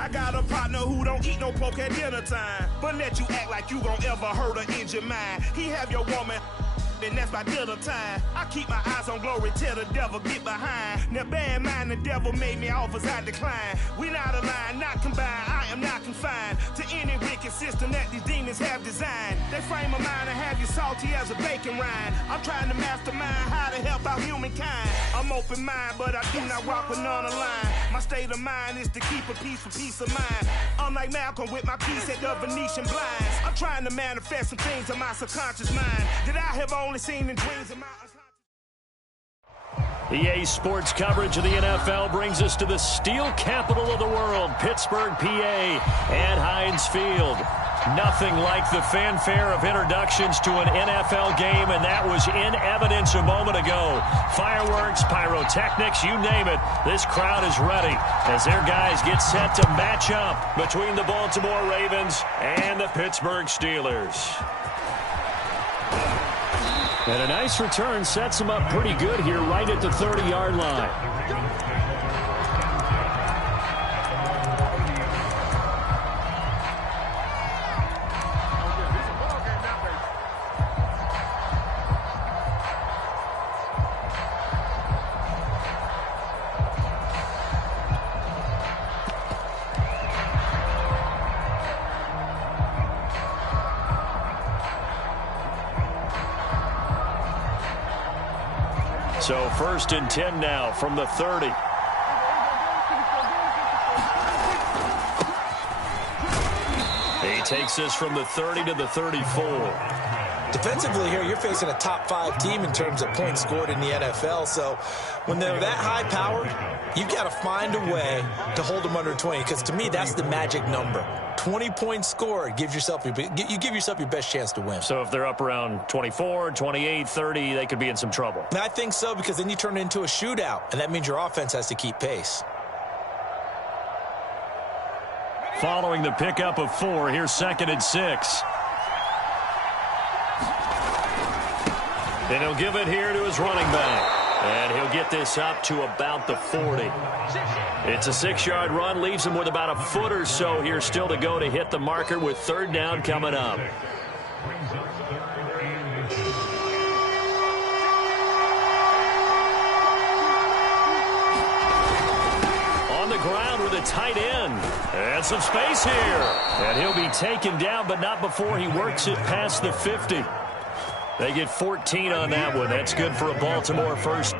I got a partner who don't eat no pork at dinner time, but let you act like you gon' ever hurt or injure mine. He have your woman, and that's by dinner time. I keep my eyes on glory till the devil get behind. Now bear in mind the devil made me offers I decline. We not aligned, not combined, I am not confined to any wicked system that these demons have designed. They frame a mind and have you salty as a bacon rind. I'm trying to mastermind how to help out humankind. I'm open mind, but I do not walk with none aligned. My state of mind is to keep a peaceful peace of mind. Unlike Malcolm with my peace at the Venetian blinds. I'm trying to manifest some things in my subconscious mind that I have only seen in dreams of my EA Sports coverage of the NFL brings us to the steel capital of the world, Pittsburgh, PA, at Heinz Field. Nothing like the fanfare of introductions to an NFL game, and that was in evidence a moment ago. Fireworks, pyrotechnics, you name it. This crowd is ready as their guys get set to match up between the Baltimore Ravens and the Pittsburgh Steelers. And a nice return sets them up pretty good here right at the 30-yard line. So 1st and 10 now from the 30. He takes this from the 30 to the 34. Defensively here, you're facing a top 5 team in terms of points scored in the NFL. So when they're that high powered, you've got to find a way to hold them under 20. Because to me, that's the magic number. 20 points scored gives yourself you give yourself your best chance to win. So if they're up around 24, 28, 30, they could be in some trouble. And I think so, because then you turn it into a shootout, and that means your offense has to keep pace. Following the pickup of 4, here's 2nd and 6. And he'll give it here to his running back. And he'll get this up to about the 40. It's a 6-yard run, leaves him with about a foot or so here still to go to hit the marker with 3rd down coming up. On the ground with a tight end. And some space here. And he'll be taken down, but not before he works it past the 50. They get 14 on that one. That's good for a Baltimore first.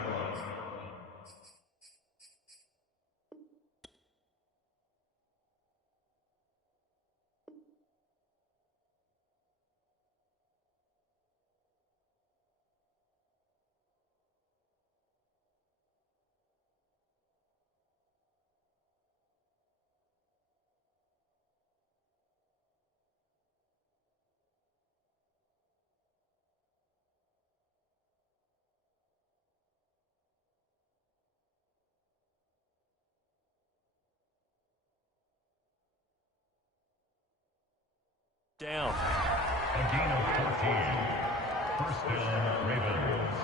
Down. A gain of 14. 1st down, Ravens.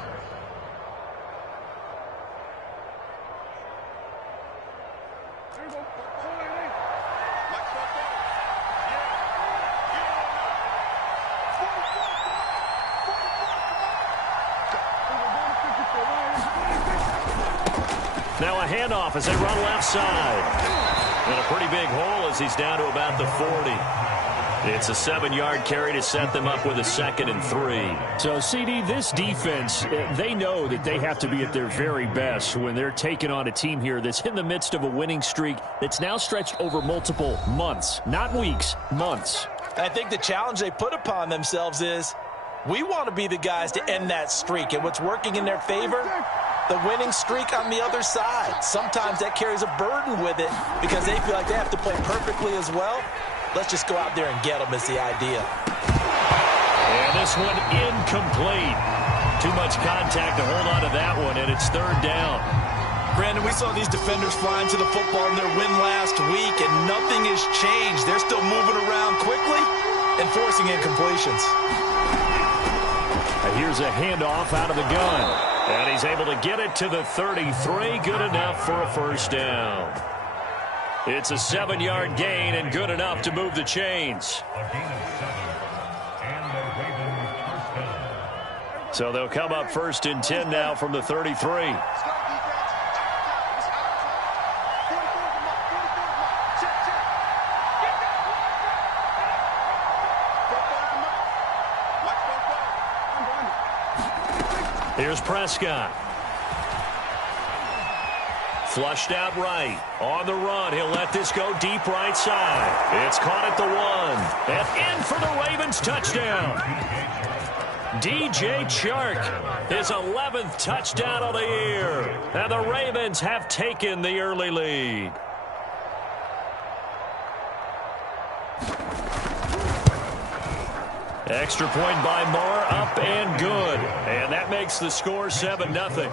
Now a handoff as they run left side. And a pretty big hole as he's down to about the 40. It's a 7-yard carry to set them up with a 2nd and 3. So, CD, this defense, they know that they have to be at their very best when they're taking on a team here that's in the midst of a winning streak that's now stretched over multiple months, not weeks, months. I think the challenge they put upon themselves is we want to be the guys to end that streak. And what's working in their favor? The winning streak on the other side. Sometimes that carries a burden with it because they feel like they have to play perfectly as well. Let's just go out there and get them is the idea. And this one incomplete. Too much contact to hold on to that one, and it's 3rd down. Brandon, we saw these defenders flying to the football in their win last week, and nothing has changed. They're still moving around quickly and forcing incompletions. Here's a handoff out of the gun. And he's able to get it to the 33. Good enough for a 1st down. It's a 7-yard gain and good enough to move the chains. A gain of 7. And the Ravens first down. So they'll come up 1st and 10 now from the 33. Here's Prescott. Flushed out right. On the run. He'll let this go deep right side. It's caught at the 1. And in for the Ravens touchdown. DJ Chark, his 11th touchdown of the year. And the Ravens have taken the early lead. Extra point by Moore, up and good. And that makes the score 7-0. Ravens 7, Steelers nothing.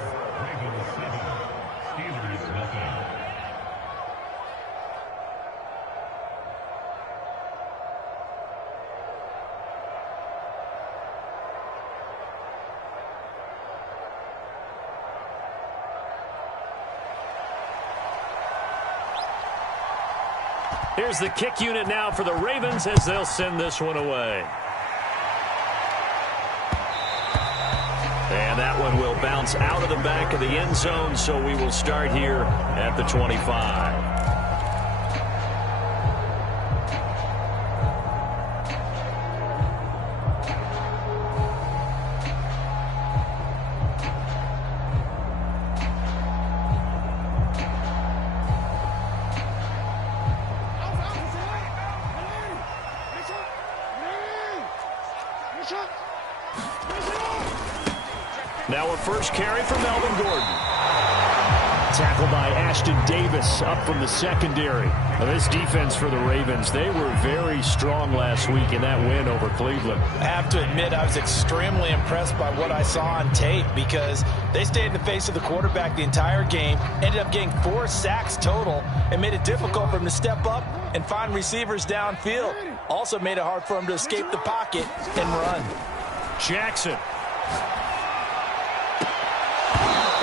Here's the kick unit now for the Ravens as they'll send this one away. And that one will bounce out of the back of the end zone, so we will start here at the 25. Now a first carry for Melvin Gordon. Tackled by Ashton Davis up from the secondary. Now this defense for the Ravens, they were very strong last week in that win over Cleveland. I have to admit, I was extremely impressed by what I saw on tape because they stayed in the face of the quarterback the entire game, ended up getting 4 sacks total, and made it difficult for him to step up and find receivers downfield. Also made it hard for him to escape the pocket and run. Jackson.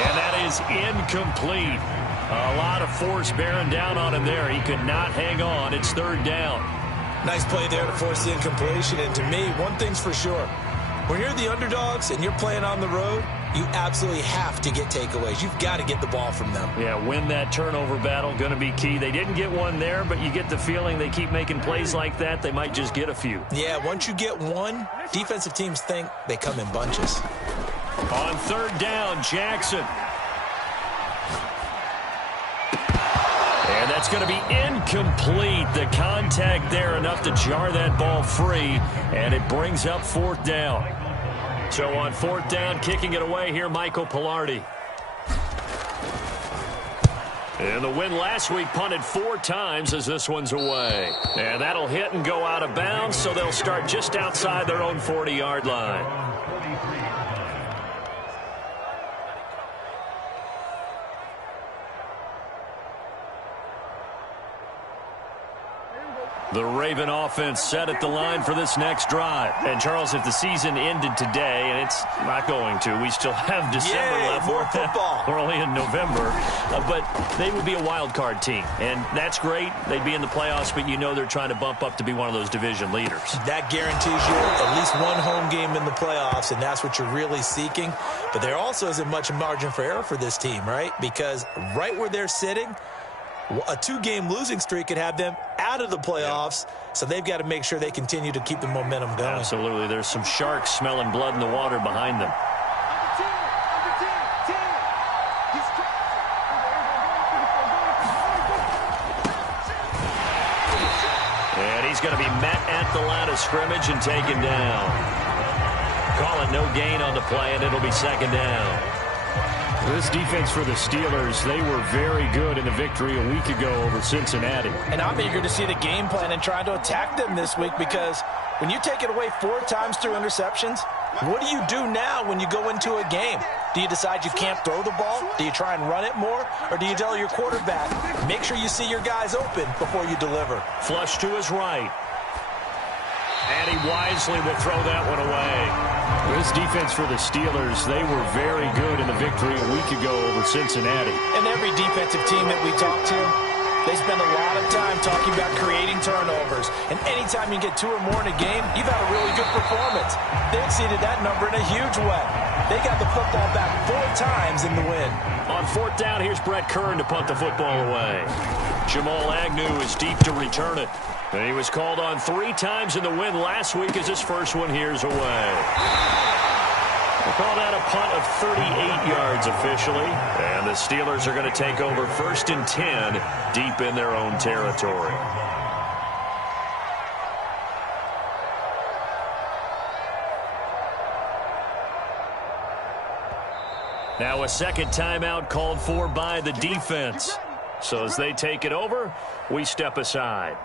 And that is incomplete. A lot of force bearing down on him there. He could not hang on. It's 3rd down. Nice play there to force the incompletion. And to me, one thing's for sure. When you're the underdogs and you're playing on the road, you absolutely have to get takeaways. You've got to get the ball from them. Yeah, win that turnover battle, going to be key. They didn't get one there, but you get the feeling they keep making plays like that, they might just get a few. Yeah, once you get one, defensive teams think they come in bunches. On 3rd down, Jackson. And that's going to be incomplete. The contact there enough to jar that ball free, and it brings up 4th down. So on 4th down, kicking it away here, Michael Palardy. And the win last week punted 4 times as this one's away. And that'll hit and go out of bounds, so they'll start just outside their own 40-yard line. The Raven offense set at the line for this next drive. And, Charles, if the season ended today, and it's not going to, we still have December left. More football. We're only in November. But they would be a wild card team. And that's great. They'd be in the playoffs, but you know they're trying to bump up to be one of those division leaders. That guarantees you at least one home game in the playoffs, and that's what you're really seeking. But there also isn't much margin for error for this team, right? Because right where they're sitting, a 2-game losing streak could have them out of the playoffs, so they've got to make sure they continue to keep the momentum going. Absolutely. There's some sharks smelling blood in the water behind them. And he's going to be met at the line of scrimmage and taken down. Call it no gain on the play, and it'll be 2nd down. This defense for the Steelers, they were very good in the victory a week ago over Cincinnati. And I'm eager to see the game plan and try to attack them this week, because when you take it away 4 times through interceptions, what do you do now when you go into a game? Do you decide you can't throw the ball? Do you try and run it more? Or do you tell your quarterback, make sure you see your guys open before you deliver? Flush to his right. And he wisely will throw that one away. This defense for the Steelers, they were very good in the victory a week ago over Cincinnati. And every defensive team that we talk to, They spend a lot of time talking about creating turnovers. And anytime you get 2 or more in a game, you've had a really good performance. They exceeded that number in a huge way. They got the football back 4 times in the win. On 4th down, here's Brett Kern to punt the football away. Jamal Agnew is deep to return it. And he was called on 3 times in the win last week as his first one here's away. They called out a punt of 38 yards officially. And the Steelers are going to take over 1st and 10 deep in their own territory. Now a second timeout called for by the defense. So as they take it over, we step aside.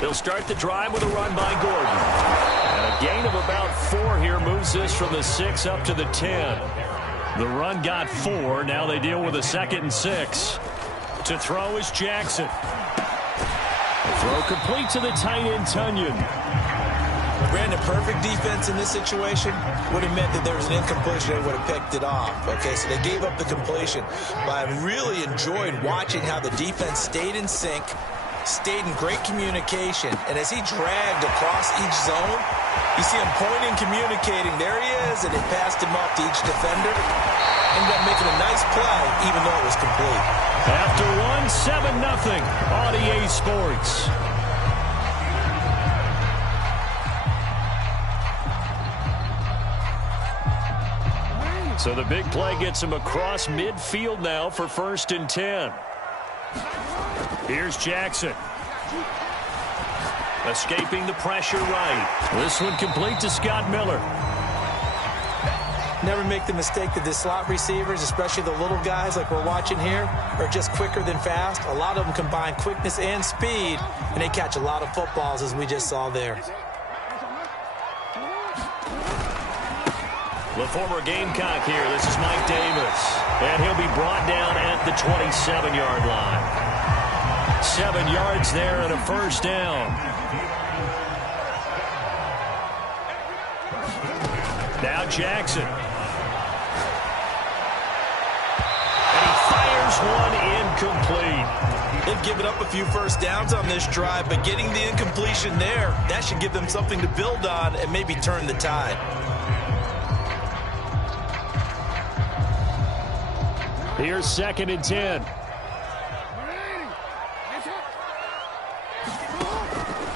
They'll start the drive with a run by Gordon. And a gain of about 4 here moves this from the 6 up to the 10. The run got 4. Now they deal with a 2nd and 6. To throw is Jackson. The throw complete to the tight end, Tunyon. Brandon, perfect defense in this situation would have meant that there was an incompletion. They would have picked it off. Okay, so they gave up the completion. But I really enjoyed watching how the defense stayed in sync, stayed in great communication, and as he dragged across each zone, you see him pointing, communicating. There he is, and it passed him off to each defender. Ended up making a nice play, even though it was complete. After 7-0 on EA Sports. So the big play gets him across midfield now for 1st and 10. Here's Jackson. Escaping the pressure right. This one complete to Scott Miller. Never make the mistake that the slot receivers, especially the little guys like we're watching here, are just quicker than fast. A lot of them combine quickness and speed, and they catch a lot of footballs, as we just saw there. The former Gamecock here. This is Mike Davis. And he'll be brought down at the 27-yard line. 7 yards there and a 1st down. Now Jackson. And he fires one incomplete. They've given up a few 1st downs on this drive, but getting the incompletion there, that should give them something to build on and maybe turn the tide. Here's 2nd and 10.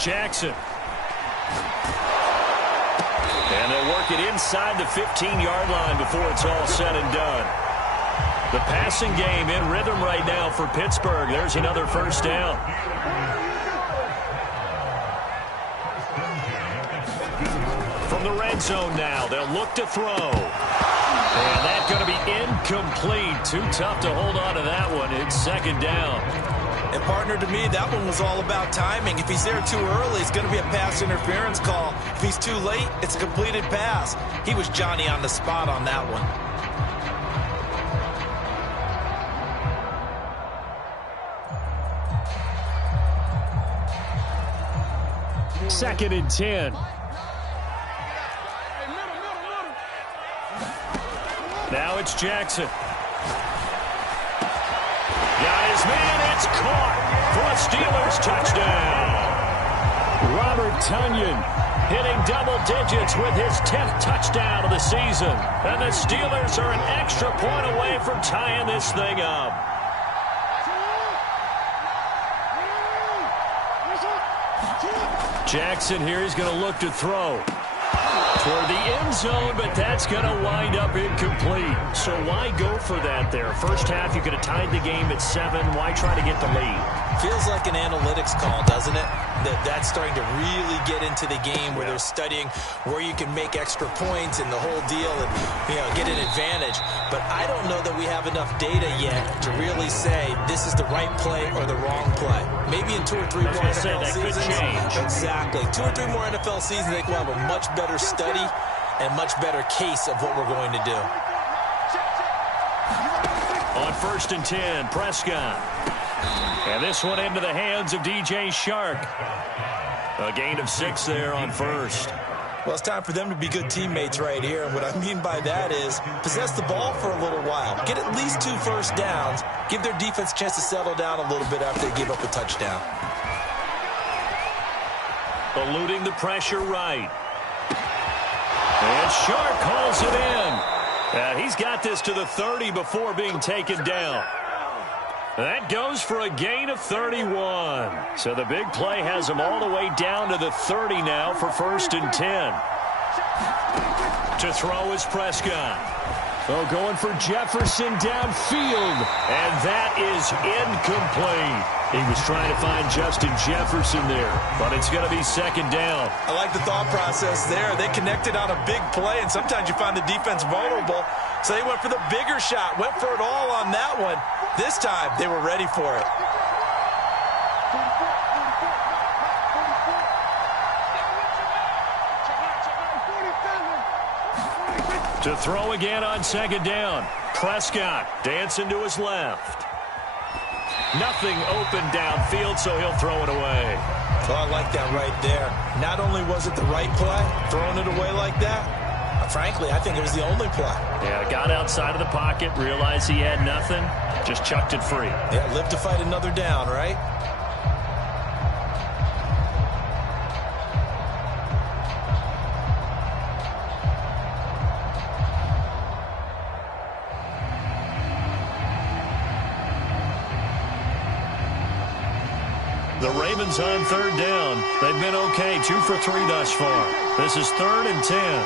Jackson. And they'll work it inside the 15-yard line before it's all said and done. The passing game in rhythm right now for Pittsburgh. There's another 1st down. From the red zone now, they'll look to throw. And that's going to be incomplete. Too tough to hold on to that one. It's 2nd down. And, partner, to me, that one was all about timing. If he's there too early, it's going to be a pass interference call. If he's too late, it's a completed pass. He was Johnny on the spot on that one. 2nd and 10. Now it's Jackson. Got his man. It's caught for a Steelers touchdown. Robert Tunyon hitting double digits with his 10th touchdown of the season. And the Steelers are an extra point away from tying this thing up. Jackson here is going to look to throw toward the end zone, but that's going to wind up incomplete. So why go for that there? First half, you could have tied the game at 7. Why try to get the lead? Feels like an analytics call, doesn't it? That's starting to really get into the game where they're studying where you can make extra points and the whole deal and, get an advantage. But I don't know that we have enough data yet to really say this is the right play or the wrong play. Maybe in 2 or 3 more NFL seasons. Could change. Exactly. 2 or 3 more NFL seasons, I think we'll have a much better study and much better case of what we're going to do. On 1st and 10, Prescott. And this one into the hands of DJ Chark. A gain of 6 there on 1st. Well, it's time for them to be good teammates right here. And what I mean by that is possess the ball for a little while. Get at least 2 first downs. Give their defense a chance to settle down a little bit after they give up a touchdown. Eluding the pressure right. And Chark hauls it in. And he's got this to the 30 before being taken down. That goes for a gain of 31. So the big play has him all the way down to the 30 now for 1st and 10. To throw is Prescott. Oh, going for Jefferson downfield. And that is incomplete. He was trying to find Justin Jefferson there, but it's going to be 2nd down. I like the thought process there. They connected on a big play, and sometimes you find the defense vulnerable. So they went for the bigger shot, went for it all on that one. This time, they were ready for it. To throw again on 2nd down. Prescott dancing to his left. Nothing open downfield, so he'll throw it away. Oh, I like that right there. Not only was it the right play, throwing it away like that, frankly, I think it was the only play. Yeah, got outside of the pocket, realized he had nothing, just chucked it free. Yeah, live to fight another down, right? The Ravens on 3rd down. They've been okay, 2 for 3 thus far. This is 3rd and 10.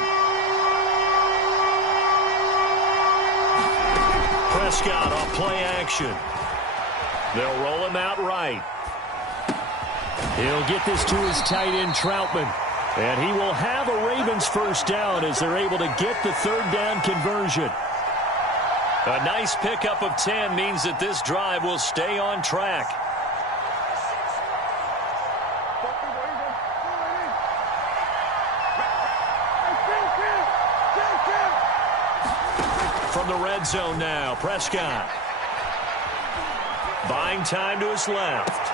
Prescott off play action. They'll roll him out right. He'll get this to his tight end, Troutman. And he will have a Ravens 1st down as they're able to get the 3rd down conversion. A nice pickup of 10 means that this drive will stay on track. From the red zone now, Prescott. Buying time to his left.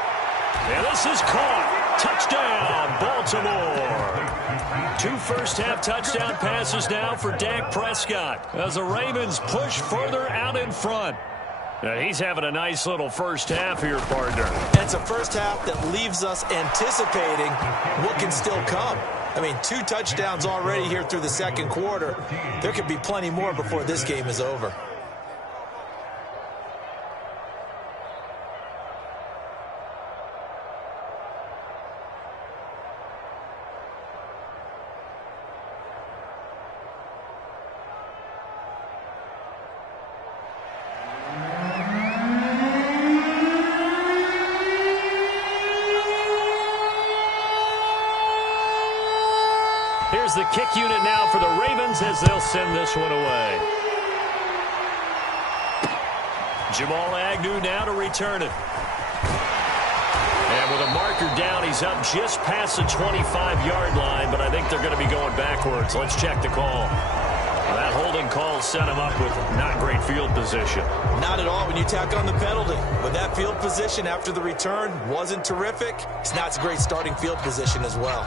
And this is caught. Touchdown, Baltimore. 2 first-half touchdown passes now for Dak Prescott as the Ravens push further out in front. Now he's having a nice little first half here, partner. It's a first half that leaves us anticipating what can still come. I mean, 2 touchdowns already here through the 2nd quarter. There could be plenty more before this game is over. Here's the kick unit now for the Ravens as they'll send this one away. Jamal Agnew now to return it. And with a marker down, he's up just past the 25-yard line, but I think they're going to be going backwards. Let's check the call. That holding call set him up with not great field position. Not at all when you tack on the penalty. But that field position after the return wasn't terrific. It's not a great starting field position as well.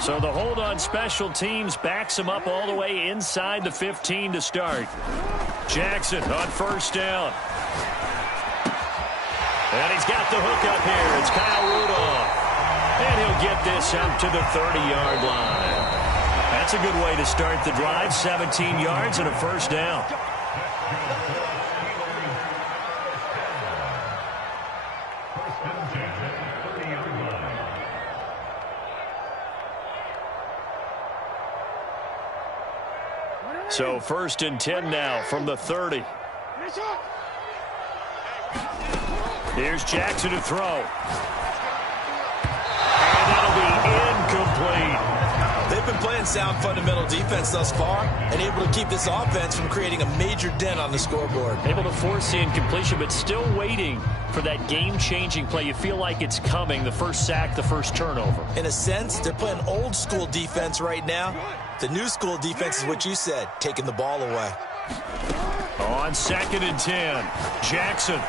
So the hold on special teams backs him up all the way inside the 15 to start. Jackson on 1st down. And he's got the hook up here. It's Kyle Rudolph. And he'll get this up to the 30-yard line. That's a good way to start the drive. 17 yards and a 1st down. So 1st and 10 now from the 30. Here's Jackson to throw. And that'll be incomplete. They've been playing sound fundamental defense thus far and able to keep this offense from creating a major dent on the scoreboard. Able to force the incompletion, but still waiting for that game-changing play. You feel like it's coming, the first sack, the first turnover. In a sense, they're playing old-school defense right now. The new-school defense is what you said, taking the ball away. On 2nd and 10, Jackson.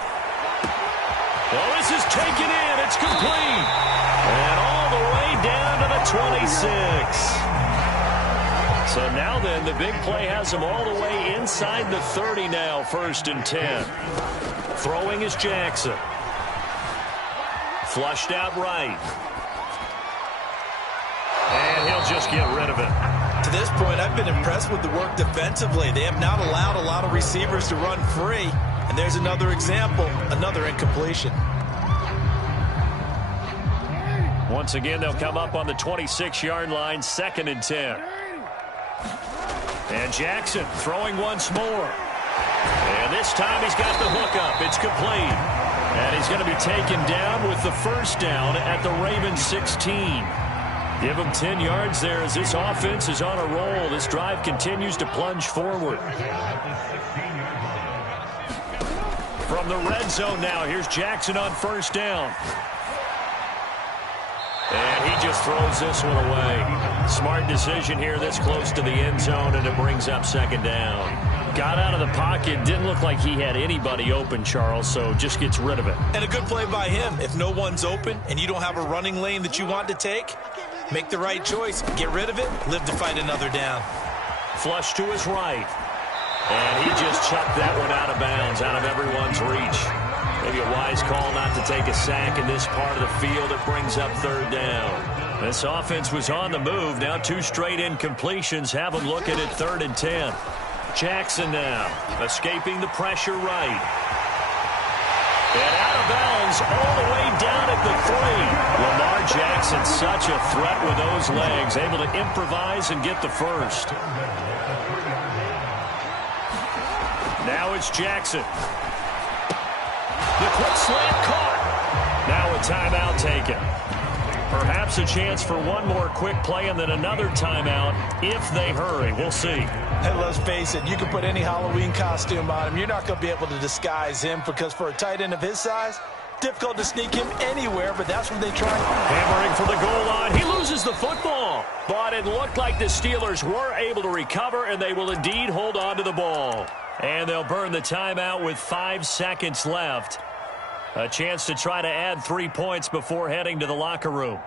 Well, this is taken in. It's complete. And all the way down to the 26. So now then, the big play has them all the way inside the 30 now, 1st and 10. Throwing is Jackson. Flushed out right. And he'll just get rid of it. To this point, I've been impressed with the work defensively. They have not allowed a lot of receivers to run free. And there's another example, another incompletion. Once again, they'll come up on the 26-yard line, 2nd and 10. And Jackson throwing once more. And this time he's got the hookup. It's complete. And he's going to be taken down with the first down at the Ravens 16. Give him 10 yards there as this offense is on a roll. This drive continues to plunge forward. From the red zone now, here's Jackson on 1st down. And he just throws this one away. Smart decision here this close to the end zone, and it brings up 2nd down. Got out of the pocket, didn't look like he had anybody open, Charles, so just gets rid of it. And a good play by him. If no one's open and you don't have a running lane that you want to take, make the right choice. Get rid of it. Live to fight another down. Flush to his right. And he just chucked that one out of bounds, out of everyone's reach. Maybe a wise call not to take a sack in this part of the field. It brings up 3rd down. This offense was on the move. Now 2 straight incompletions have them looking at 3rd and 10. Jackson now escaping the pressure right. And out of bounds all the way down at the 3. Lamar Jackson, such a threat with those legs, able to improvise and get the first. Now it's Jackson. The quick slant caught. Now a timeout taken. Perhaps a chance for one more quick play and then another timeout if they hurry. We'll see. Hey, let's face it, you can put any Halloween costume on him. You're not going to be able to disguise him because for a tight end of his size, difficult to sneak him anywhere, but that's what they try. Hammering for the goal line. He loses the football. But it looked like the Steelers were able to recover, and they will indeed hold on to the ball. And they'll burn the timeout with 5 seconds left. A chance to try to add 3 points before heading to the locker room.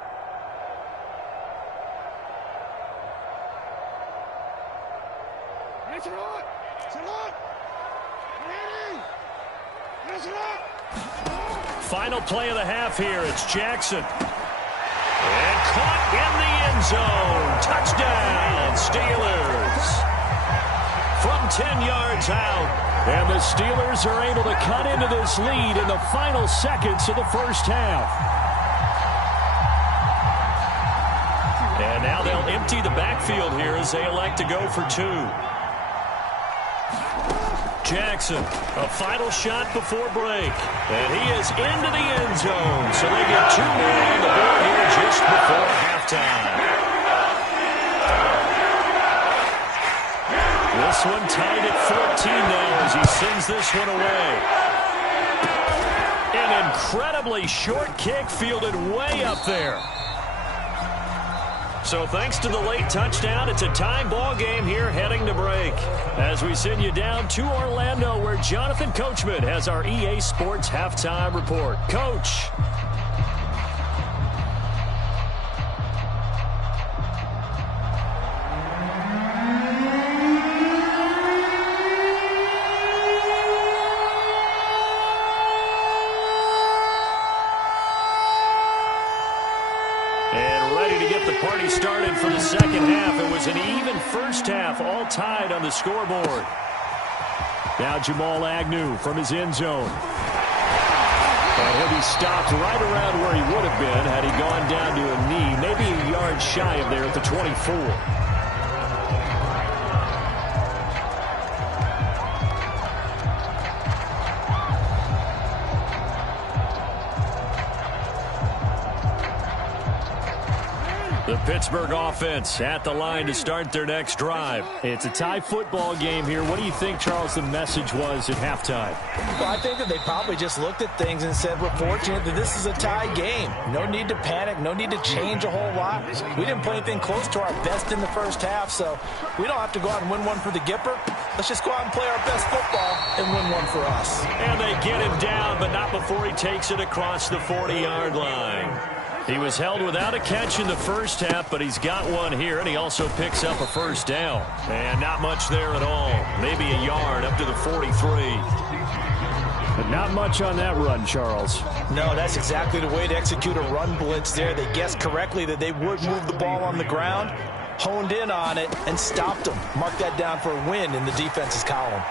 Final play of the half here. It's Jackson. And caught in the end zone. Touchdown, Steelers. From 10 yards out. And the Steelers are able to cut into this lead in the final seconds of the first half. And now they'll empty the backfield here as they elect to go for 2. Jackson, a final shot before break. And he is into the end zone. So they get 2 more on the board here just before halftime. This one tied at 14 now as he sends this one away. An incredibly short kick fielded way up there. So thanks to the late touchdown, it's a tie ball game here heading to break. As we send you down to Orlando where Jonathan Coachman has our EA Sports Halftime Report. Coach. Party started for the second half. It was an even first half, all tied on the scoreboard. Now Jamal Agnew from his end zone. And he'll be stopped right around where he would have been had he gone down to a knee, maybe a yard shy of there at the 24. The Pittsburgh offense at the line to start their next drive. It's a tie football game here. What do you think, Charles, the message was at halftime? Well, I think that they probably just looked at things and said, we're fortunate that this is a tie game. No need to panic. No need to change a whole lot. We didn't play anything close to our best in the first half, so we don't have to go out and win one for the Gipper. Let's just go out and play our best football and win one for us. And they get him down, but not before he takes it across the 40-yard line. He was held without a catch in the first half, but he's got one here, and he also picks up a first down. And not much there at all. Maybe a yard up to the 43. But not much on that run, Charles. No, that's exactly the way to execute a run blitz there. They guessed correctly that they would move the ball on the ground, honed in on it, and stopped them. Mark that down for a win in the defense's column.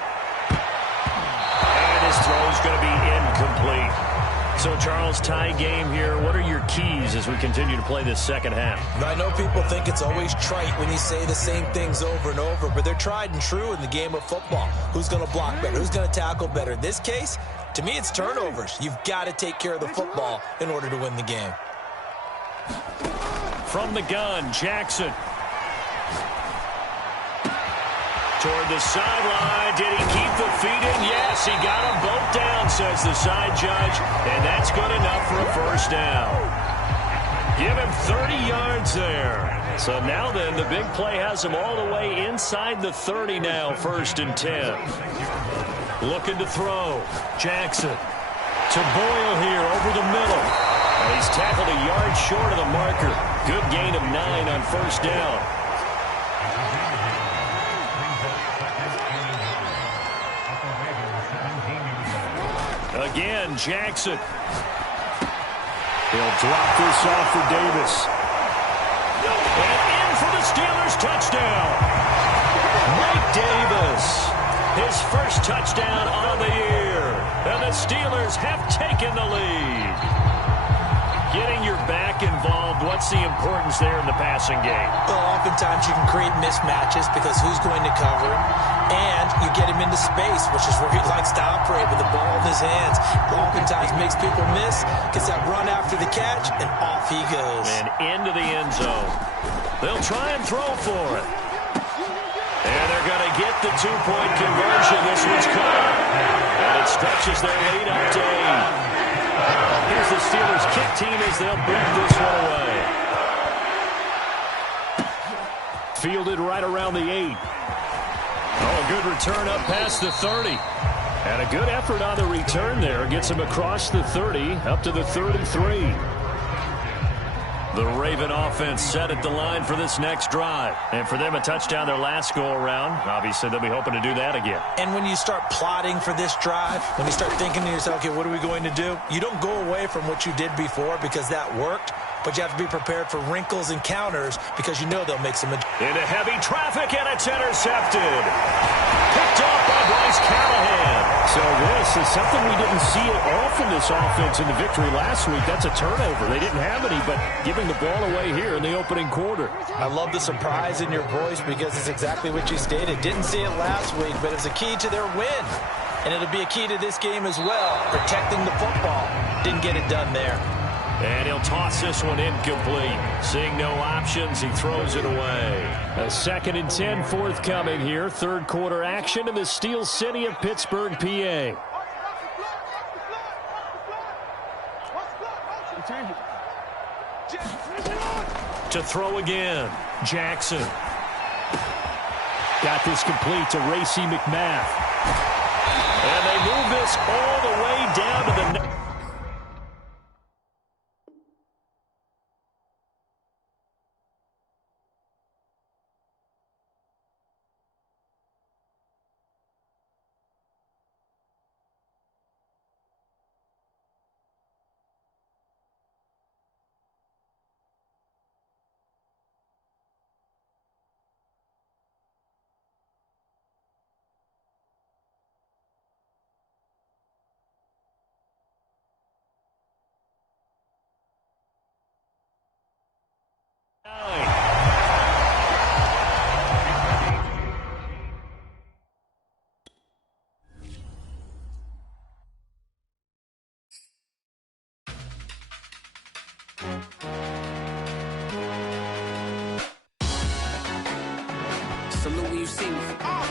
And his throw's going to be incomplete. So, Charles, tie game here. What are your keys as we continue to play this second half? I know people think it's always trite when you say the same things over and over, but they're tried and true in the game of football. Who's going to block better? Who's going to tackle better? In this case, to me, it's turnovers. You've got to take care of the football in order to win the game. From the gun, Jackson. Toward the sideline. Did he keep the feet in? Yes, he got them both down, says the side judge. And that's good enough for a first down. Give him 30 yards there. So now then, the big play has him all the way inside the 30 now, 1st and 10. Looking to throw. Jackson to Boyle here over the middle. And he's tackled a yard short of the marker. Good gain of 9 on first down. Again, Jackson. He'll drop this off for Davis. And in for the Steelers touchdown. Mike Davis. His first touchdown on the year. And the Steelers have taken the lead. Getting your back involved, what's the importance there in the passing game? Well, oftentimes you can create mismatches because who's going to cover him, and you get him into space, which is where he likes to operate with the ball in his hands. Oftentimes makes people miss, gets that run after the catch, and off he goes. And into the end zone. They'll try and throw for it. And they're going to get the two-point conversion. This one's caught. And it stretches their lead up to 8. Here's the Steelers kick team as they'll boot this one away. Fielded right around the 8. Oh, a good return up past the 30. And a good effort on the return there. Gets him across the 30, up to the 33. The Raven offense set at the line for this next drive. And for them, a touchdown their last go-around. Obviously, they'll be hoping to do that again. And when you start plotting for this drive, when you start thinking to yourself, okay, what are we going to do? You don't go away from what you did before because that worked, but you have to be prepared for wrinkles and counters because you know they'll make some... Into heavy traffic, and it's intercepted. Picked off by Bryce Callahan. So this is something we didn't see at all from this offense in the victory last week. That's a turnover. They didn't have any, but giving the ball away here in the opening quarter. I love the surprise in your voice because it's exactly what you stated. Didn't see it last week, but it's a key to their win. And it'll be a key to this game as well, protecting the football. Didn't get it done there. And he'll toss this one incomplete. Seeing no options, he throws it away. A 2nd and 10 forthcoming here. Third quarter action in the Steel City of Pittsburgh, PA. To throw again, Jackson. Got this complete to Racey McMath. And they move this all the way down to the net. blessings.